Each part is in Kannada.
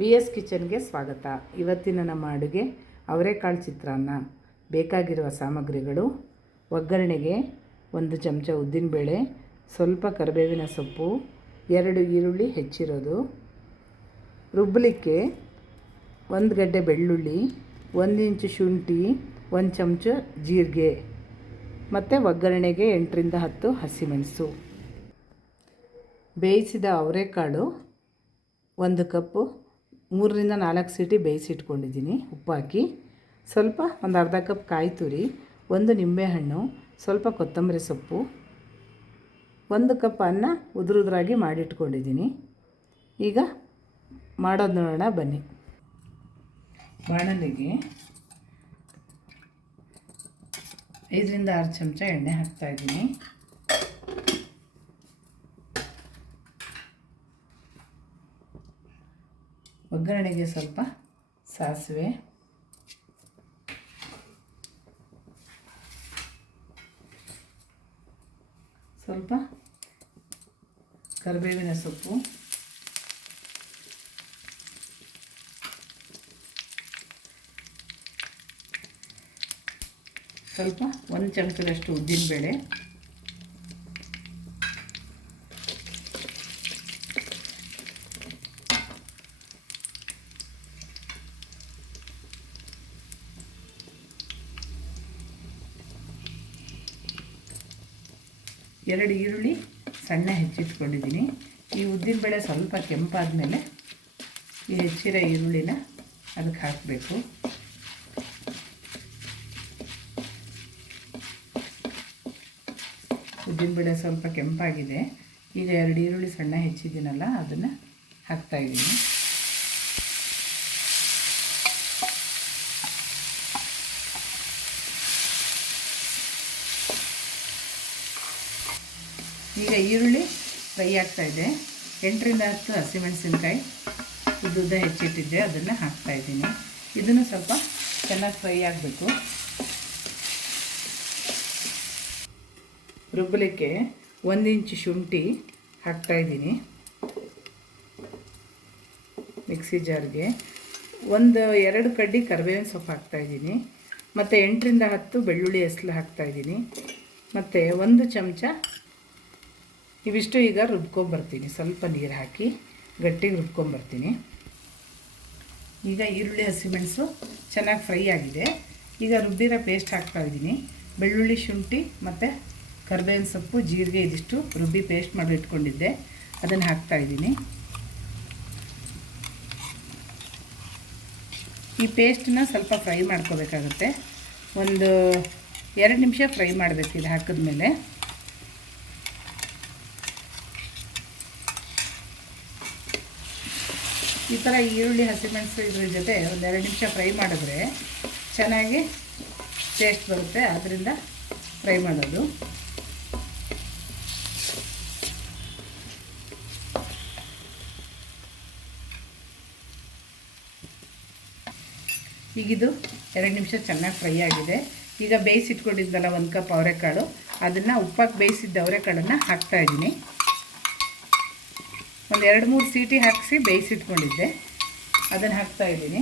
ವಿ ಎಸ್ ಕಿಚನ್ಗೆ ಸ್ವಾಗತ. ಇವತ್ತಿನ ನಮ್ಮ ಅಡುಗೆ ಅವರೆಕಾಳು ಚಿತ್ರಾನ್ನ. ಬೇಕಾಗಿರುವ ಸಾಮಗ್ರಿಗಳು, ಒಗ್ಗರಣೆಗೆ ಒಂದು ಚಮಚ ಉದ್ದಿನಬೇಳೆ ಸ್ವಲ್ಪ ಕರಿಬೇವಿನ ಸೊಪ್ಪು, ಎರಡು ಈರುಳ್ಳಿ ಹೆಚ್ಚಿರೋದು ರುಬ್ಬಲಿಕ್ಕೆ ಒಂದು ಗಡ್ಡೆ ಬೆಳ್ಳುಳ್ಳಿ, ಒಂದು ಇಂಚು ಶುಂಠಿ, ಒಂದು ಚಮಚ ಜೀರಿಗೆ, ಮತ್ತು ಒಗ್ಗರಣೆಗೆ ಎಂಟರಿಂದ ಹತ್ತು ಹಸಿಮೆಣಸು. ಬೇಯಿಸಿದ ಅವರೆಕಾಳು ಒಂದು ಕಪ್ಪು ಮೂರರಿಂದ ನಾಲ್ಕು ಸೀಟಿ ಬೇಯಿಸಿಟ್ಕೊಂಡಿದ್ದೀನಿ. ಉಪ್ಪು ಹಾಕಿ. ಸ್ವಲ್ಪ ಒಂದು ಅರ್ಧ ಕಪ್ ಕಾಯಿ ತುರಿ, ಒಂದು ನಿಂಬೆಹಣ್ಣು, ಸ್ವಲ್ಪ ಕೊತ್ತಂಬರಿ ಸೊಪ್ಪು, ಒಂದು ಕಪ್ ಅನ್ನ ಉದುರುದ್ರಾಗಿ ಮಾಡಿಟ್ಕೊಂಡಿದ್ದೀನಿ. ಈಗ ಮಾಡೋದು ನೋಡೋಣ, ಬನ್ನಿ. ಬಾಣಲಿಗೆ ಐದರಿಂದ ಆರು ಚಮಚ ಎಣ್ಣೆ ಹಾಕ್ತಾಯಿದ್ದೀನಿ ಒಗ್ಗರಣೆಗೆ ಸ್ವಲ್ಪ ಸಾಸಿವೆ. ಸ್ವಲ್ಪ ಕರಿಬೇವಿನ ಸೊಪ್ಪು. ಸ್ವಲ್ಪ ಒಂದು ಚಮಚದಷ್ಟು ಉದ್ದಿನಬೇಳೆ. ಎರಡು ಈರುಳ್ಳಿ ಸಣ್ಣ ಹೆಚ್ಚಿಟ್ಕೊಂಡಿದ್ದೀನಿ. ಈ ಉದ್ದಿನ ಬೇಳೆ ಸ್ವಲ್ಪ ಕೆಂಪಾದ ಮೇಲೆ ಈ ಹೆಚ್ಚಿರೋ ಈರುಳ್ಳಿನ ಅದಕ್ಕೆ ಹಾಕಬೇಕು. ಉದ್ದಿನಬೇಳೆ ಸ್ವಲ್ಪ ಕೆಂಪಾಗಿದೆ. ಈಗ ಎರಡು ಈರುಳ್ಳಿ ಸಣ್ಣ ಹೆಚ್ಚಿದ್ದೀನಲ್ಲ, ಅದನ್ನು ಹಾಕ್ತಾಯಿದ್ದೀನಿ ಈಗ ಈರುಳ್ಳಿ ಫ್ರೈ ಆಗ್ತಾಯಿದೆ ಎಂಟರಿಂದ ಹತ್ತು ಹಸಿಮೆಣಸಿನ್ಕಾಯಿ ಉದ್ದುದ್ದ ಹೆಚ್ಚಿಟ್ಟಿದ್ದೆ, ಅದನ್ನು ಹಾಕ್ತಾಯಿದ್ದೀನಿ ಇದನ್ನು ಸ್ವಲ್ಪ ಚೆನ್ನಾಗಿ ಫ್ರೈ ಆಗಬೇಕು. ರುಬ್ಬಲಿಕ್ಕೆ ಒಂದು ಇಂಚು ಶುಂಠಿ ಹಾಕ್ತಾಯಿದ್ದೀನಿ ಮಿಕ್ಸಿ ಜಾರ್ಗೆ ಒಂದು ಎರಡು ಕಡ್ಡಿ ಕರಿಬೇವಿನ ಸೊಪ್ಪು ಹಾಕ್ತಾಯಿದ್ದೀನಿ ಮತ್ತು ಎಂಟರಿಂದ ಹತ್ತು ಬೆಳ್ಳುಳ್ಳಿ ಹೆಸ್ಲು ಹಾಕ್ತಾಯಿದ್ದೀನಿ ಮತ್ತು ಒಂದು ಚಮಚ ಇವಿಷ್ಟು ಈಗ ರುಬ್ಕೊಂಬರ್ತೀನಿ. ಸ್ವಲ್ಪ ನೀರು ಹಾಕಿ ಗಟ್ಟಿಗೆ ರುಬ್ಕೊಂಬರ್ತೀನಿ. ಈಗ ಈರುಳ್ಳಿ ಹಸಿಮೆಣಸು ಚೆನ್ನಾಗಿ ಫ್ರೈ ಆಗಿದೆ. ಈಗ ರುಬ್ಬಿರೋ ಪೇಸ್ಟ್ ಹಾಕ್ತಾ ಇದ್ದೀನಿ. ಬೆಳ್ಳುಳ್ಳಿ, ಶುಂಠಿ ಮತ್ತು ಕರ್ಬೇವಿನ ಸೊಪ್ಪು, ಜೀರಿಗೆ ಇದಿಷ್ಟು ರುಬ್ಬಿ ಪೇಸ್ಟ್ ಮಾಡಿ ಇಟ್ಕೊಂಡಿದ್ದೆ. ಅದನ್ನು ಹಾಕ್ತಾ ಇದ್ದೀನಿ. ಈ ಪೇಸ್ಟನ್ನ ಸ್ವಲ್ಪ ಫ್ರೈ ಮಾಡ್ಕೋಬೇಕಾಗುತ್ತೆ. ಒಂದು ಎರಡು ನಿಮಿಷ ಫ್ರೈ ಮಾಡಬೇಕು ಇದು ಹಾಕಿದ್ಮೇಲೆ. ಈ ಥರ ಈರುಳ್ಳಿ ಹಸಿಮೆಣಸು ಇದ್ರ ಜೊತೆ ಒಂದೆರಡು ನಿಮಿಷ ಫ್ರೈ ಮಾಡಿದ್ರೆ ಚೆನ್ನಾಗಿ ಟೇಸ್ಟ್ ಬರುತ್ತೆ. ಅದರಿಂದ ಫ್ರೈ ಮಾಡೋದು. ಈಗಿದು ಎರಡು ನಿಮಿಷ ಚೆನ್ನಾಗಿ ಫ್ರೈ ಆಗಿದೆ. ಈಗ ಬೇಯಿಸಿಟ್ಕೊಂಡಿದ್ದಲ್ಲ ಒಂದು ಕಪ್ ಅವರೆಕಾಳು. ಅದನ್ನು ಉಪ್ಪಾಕಿ ಬೇಯಿಸಿದ್ದ ಅವರೆಕಾಳನ್ನು ಹಾಕ್ತಾಯಿದ್ದೀನಿ ಒಂದು ಎರಡು ಮೂರು ಸೀಟಿ ಹಾಕಿಸಿ ಬೇಯಿಸಿಟ್ಕೊಂಡಿದ್ದೆ. ಅದನ್ನು ಹಾಕ್ತಾ ಇದ್ದೀನಿ.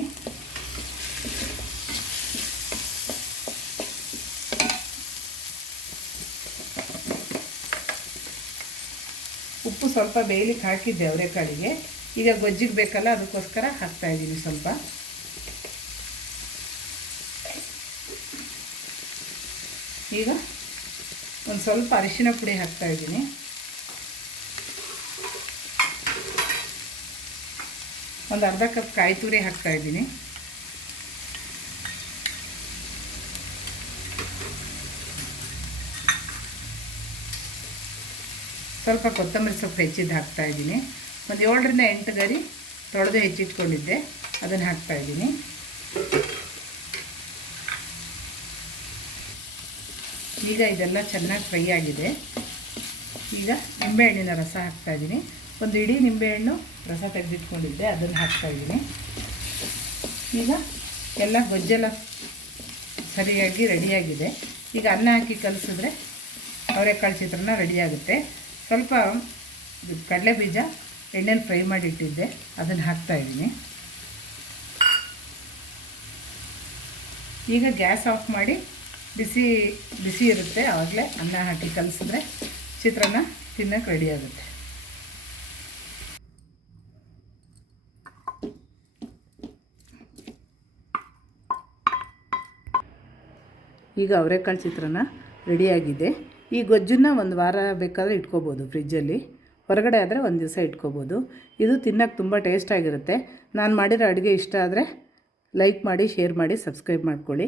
ಉಪ್ಪು ಸ್ವಲ್ಪ ಬೇಯಲಿಕ್ಕೆ ಹಾಕಿದ್ದೆ ಅವರೆಕಾಳಿಗೆ. ಈಗ ಗೊಜ್ಜಿಗೆ ಬೇಕಲ್ಲ, ಅದಕ್ಕೋಸ್ಕರ ಹಾಕ್ತಾ ಇದ್ದೀನಿ ಸ್ವಲ್ಪ. ಈಗ ಒಂದು ಸ್ವಲ್ಪ ಅರಿಶಿನ ಪುಡಿ ಹಾಕ್ತಾಯಿದ್ದೀನಿ ಒಂದು ಅರ್ಧ ಕಪ್ ಕಾಯಿ ತುರಿ ಹಾಕ್ತಾಯಿದ್ದೀನಿ ಸ್ವಲ್ಪ ಕೊತ್ತಂಬರಿ ಸೊಪ್ಪು ಹೆಚ್ಚಿದ್ದು ಹಾಕ್ತಾಯಿದ್ದೀನಿ ಒಂದು ಏಳರಿಂದ ಎಂಟು ಗರಿ ತೊಳೆದು ಹೆಚ್ಚಿಟ್ಕೊಂಡಿದ್ದೆ. ಅದನ್ನು ಹಾಕ್ತಾಯಿದ್ದೀನಿ ಈಗ ಇದೆಲ್ಲ ಚೆನ್ನಾಗಿ ಫ್ರೈ ಆಗಿದೆ. ಈಗ ನಿಂಬೆಹಣ್ಣಿನ ರಸ ಹಾಕ್ತಾಯಿದ್ದೀನಿ ಒಂದು ಇಡೀ ನಿಂಬೆಹಣ್ಣು ರಸ ತೆಗೆದಿಟ್ಕೊಂಡಿದ್ದೆ, ಅದನ್ನು ಹಾಕ್ತಾಯಿದ್ದೀನಿ ಈಗ ಎಲ್ಲ ಗೊಜ್ಜೆಲ್ಲ ಸರಿಯಾಗಿ ರೆಡಿಯಾಗಿದೆ. ಈಗ ಅನ್ನ ಹಾಕಿ ಕಲಿಸಿದ್ರೆ ಅವರೆಕಾಳು ಚಿತ್ರಾನ್ನ ರೆಡಿಯಾಗುತ್ತೆ ಸ್ವಲ್ಪ ಕಡಲೆ ಬೀಜ ಎಣ್ಣೆಲಿ ಫ್ರೈ ಮಾಡಿ ಇಟ್ಟಿದ್ದೆ ಅದನ್ನು ಹಾಕ್ತಾಯಿದ್ದೀನಿ ಈಗ ಗ್ಯಾಸ್ ಆಫ್ ಮಾಡಿ ಬಿಸಿ ಬಿಸಿ ಇರುತ್ತೆ, ಆವಾಗಲೇ ಅನ್ನ ಹಾಕಿ ಕಲಿಸಿದ್ರೆ ಚಿತ್ರಾನ್ನ ತಿನ್ನೋಕೆ ರೆಡಿಯಾಗುತ್ತೆ ಈಗ ಅವರೆಕಾಳು ಚಿತ್ರಾನ್ನ ರೆಡಿಯಾಗಿದೆ. ಈ ಗೊಜ್ಜನ್ನ ಒಂದು ವಾರ ಬೇಕಾದರೆ ಇಟ್ಕೋಬೋದು ಫ್ರಿಜ್ಜಲ್ಲಿ. ಹೊರಗಡೆ ಆದರೆ ಒಂದು ದಿವಸ ಇಟ್ಕೋಬೋದು. ಇದು ತಿನ್ನೋಕೆ ತುಂಬ ಟೇಸ್ಟಾಗಿರುತ್ತೆ ನಾನು ಮಾಡಿರೋ ಅಡುಗೆ ಇಷ್ಟ ಆದರೆ ಲೈಕ್ ಮಾಡಿ, ಶೇರ್ ಮಾಡಿ, ಸಬ್ಸ್ಕ್ರೈಬ್ ಮಾಡ್ಕೊಳ್ಳಿ.